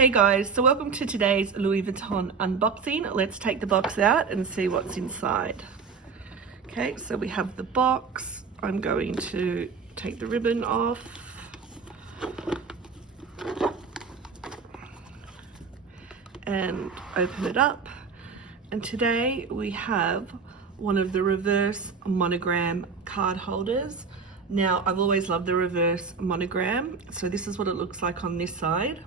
Hey guys, so welcome to today's Louis Vuitton unboxing. Let's take the box out and see what's inside. Okay, so we have the box. I'm going to take the ribbon off. And open it up. And today we have one of the reverse monogram card holders. Now, I've always loved the reverse monogram. So this is what it looks like on this side.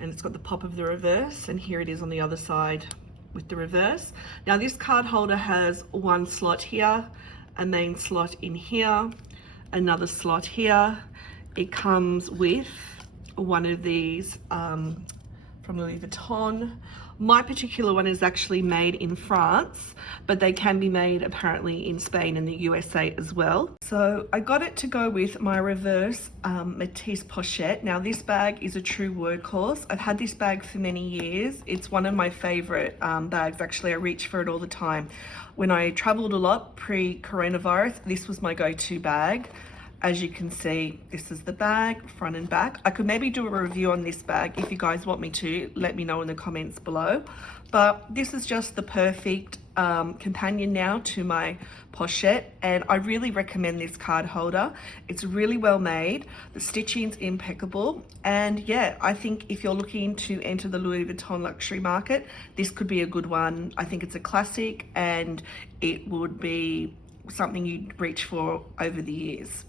And it's got the pop of the reverse, and here it is on the other side with the reverse. Now this card holder has one slot here, a main slot in here, another slot here. It comes with one of these from Louis Vuitton. My particular one is actually made in France, but they can be made apparently in Spain and the USA as well. So I got it to go with my reverse Matisse pochette. Now this bag is a true workhorse. I've had this bag for many years. It's one of my favorite bags. Actually, I reach for it all the time. When I traveled a lot pre-coronavirus, this was my go-to bag. As you can see, this is the bag, front and back. I could maybe do a review on this bag if you guys want me to. Let me know in the comments below. But this is just the perfect companion now to my pochette, and I really recommend this card holder. It's really well made. The stitching's impeccable, and yeah, I think if you're looking to enter the Louis Vuitton luxury market, this could be a good one. I think it's a classic, and it would be something you'd reach for over the years.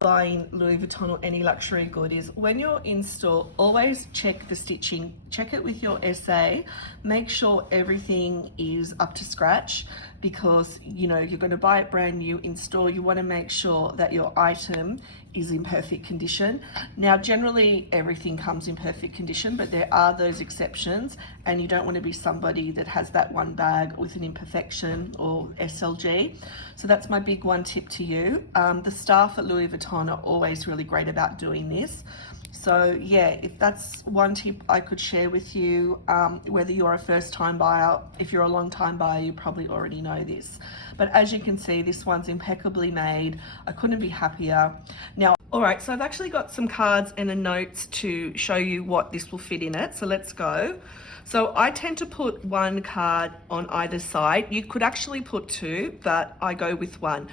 Buying Louis Vuitton or any luxury good is when you're in store, always check the stitching, check it with your SA, make sure everything is up to scratch, because you know you're going to buy it brand new in store. You want to make sure that your item is in perfect condition. Now generally everything comes in perfect condition, but there are those exceptions, and you don't want to be somebody that has that one bag with an imperfection or SLG. So that's my big one tip to you. The staff at Louis Vuitton are always really great about doing this. So yeah, if that's one tip I could share with you, whether you're a first time buyer, if you're a long time buyer, you probably already know this. But as you can see, this one's impeccably made. I couldn't be happier. Now, all right, so I've actually got some cards and a notes to show you what this will fit in it. So let's go. So I tend to put one card on either side. You could actually put two, but I go with one.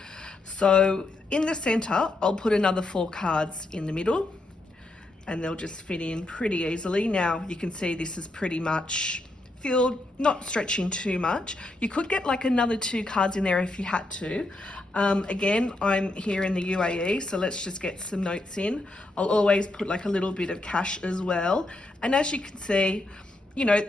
So in the center, I'll put another 4 cards in the middle, and they'll just fit in pretty easily. Now you can see this is pretty much filled, not stretching too much. You could get like another 2 cards in there if you had to. Again, I'm here in the UAE, so let's just get some notes in. I'll always put like a little bit of cash as well. And as you can see, you know,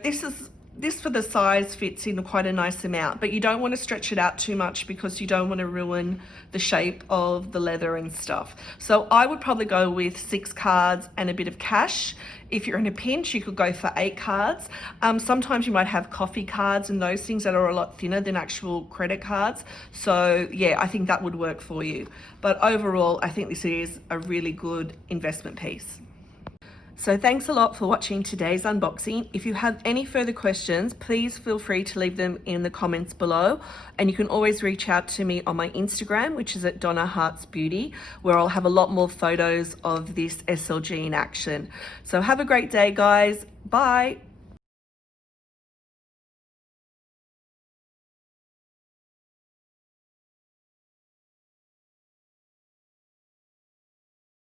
this for the size fits in quite a nice amount, but you don't want to stretch it out too much because you don't want to ruin the shape of the leather and stuff. So I would probably go with 6 cards and a bit of cash. If you're in a pinch, you could go for 8 cards. Sometimes you might have coffee cards and those things that are a lot thinner than actual credit cards. So yeah, I think that would work for you. But overall, I think this is a really good investment piece. So thanks a lot for watching today's unboxing. If you have any further questions, please feel free to leave them in the comments below. And you can always reach out to me on my Instagram, which is at Donna Hearts Beauty, where I'll have a lot more photos of this SLG in action. So have a great day, guys. Bye.